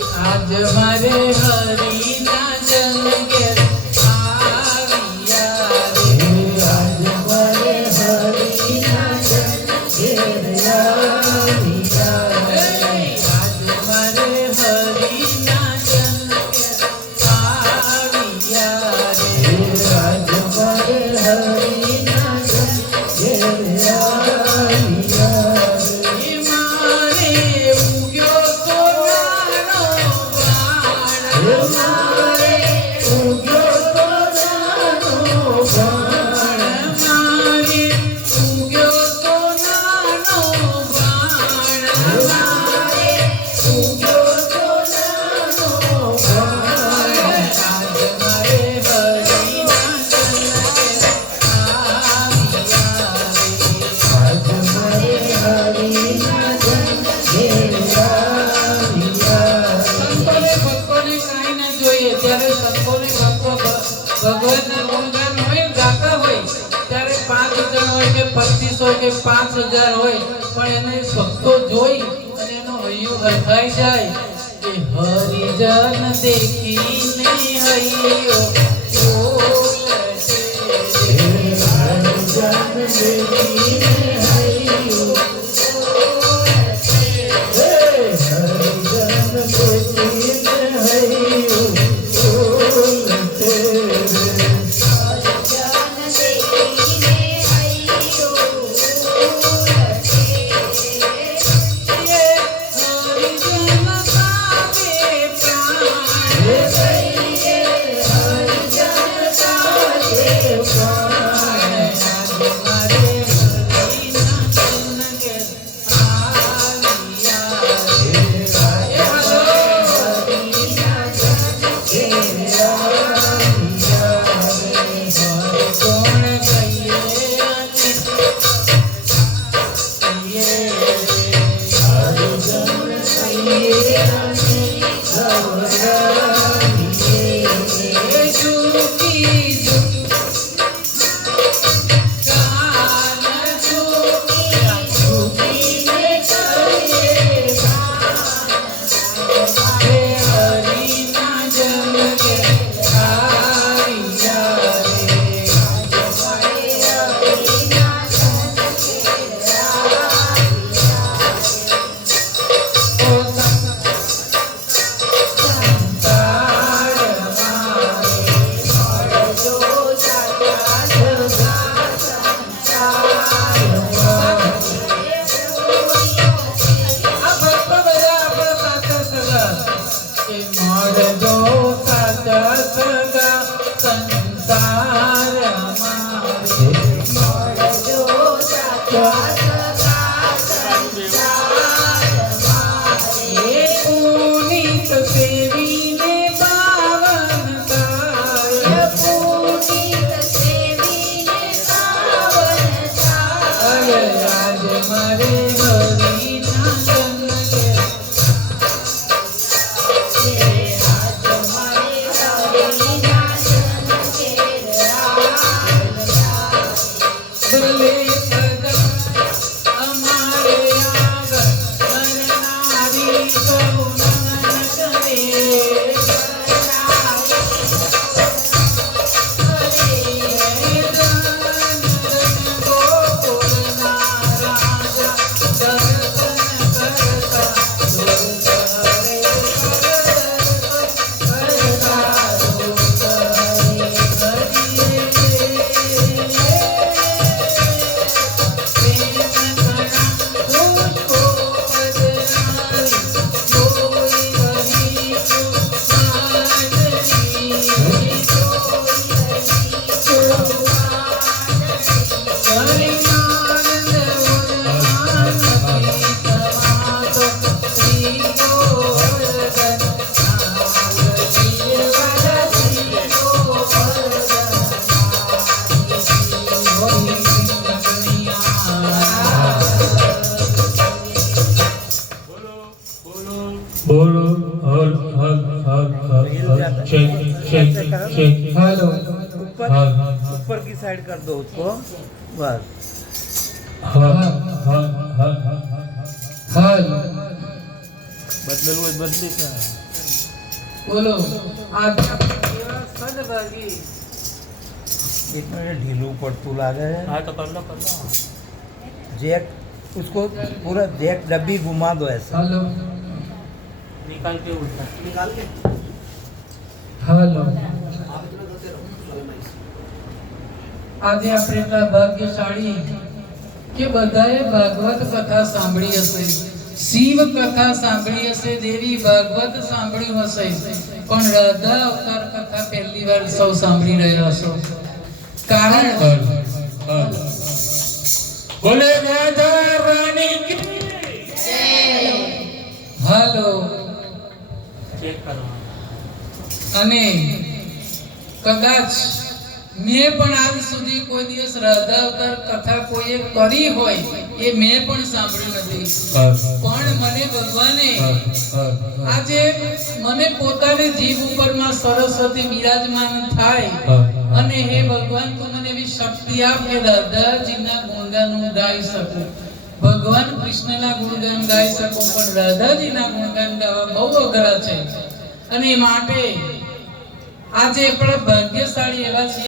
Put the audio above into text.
आज मारे हरि ना जन के आविया रे आज मारे हरि ना जन के आविया रे आज मारे हरि ना जन के आविया रे आज मारे हरि ना जन के आविया रे मारे उग्यो तो नानो बाण मारे उग्यो तो नानो बाण मारे उग्यो तो नानो बाण मारे उग्यो तो नानो बाण आज मारे हरि ना जन के आविया रे आज मारे हरि ना जन के आविया સંતોને ભક્તોને કાંઈ ના જોઈએ ત્યારે સંતોને ભક્તો ભગવાનના ગુણગાન હોય ગાતા હોય ત્યારે 5,000 હોય કે 2500 હોય કે 5,000 હોય પણ એને ભક્તો જોઈ અને એનો હૈયું હરખાઈ જાય કે હરિજન દેખીને હૈયો બોલશે હરિજન દેખીને હૈયો बोलो हल हल हल हल चेक चेक चेक हेलो ऊपर की साइड कर दो उसको बस हल हल हल हल बदलू बदली का બોલો આજે આપણે એવા સદભાગી एक मिनट ढीलू पड़तू लागे है। हाँ तो कर लो जैक उसको पूरा जैक डब्बी घुमा दो ऐसा। हेलो निकाल के उल्टा निकाल के हेलो આજે આપણે એટલા ભાગ્યશાળી કે બધાએ ભાગવત કથા સાંભળી હશે, શિવ કથા સાંભળી હશે, દેવી ભાગવત સાંભળ્યું હશે, પણ રાધા અવતાર કથા પહેલી વાર સૌ સાંભળી રહ્યા હશો। કારણ बोले राधा रानी की હાલો चेक करो અને કદાચ મેં પણ આજ સુધી કોઈ દિવસ રાધા અવતાર કથા કોઈએ કરી હોય એ મેં પણ સાંભળી નથી, પણ મને ભગવાને આજે મને પોતાની જીભ ઉપરમાં સરસ્વતી બિરાજમાન થાય અને હે ભગવાન તું મને એવી શક્તિ આપ કે રાધાજીના ગુણગાન હું ગાઈ શકું, ભગવાન કૃષ્ણના ગુણગાન ગાઈ શકું, પણ રાધાજીના ગુણગાન ગાવા બહુ અઘરા છે અને માટે આજે આપણે ભાગ્યશાળી એવા છીએ।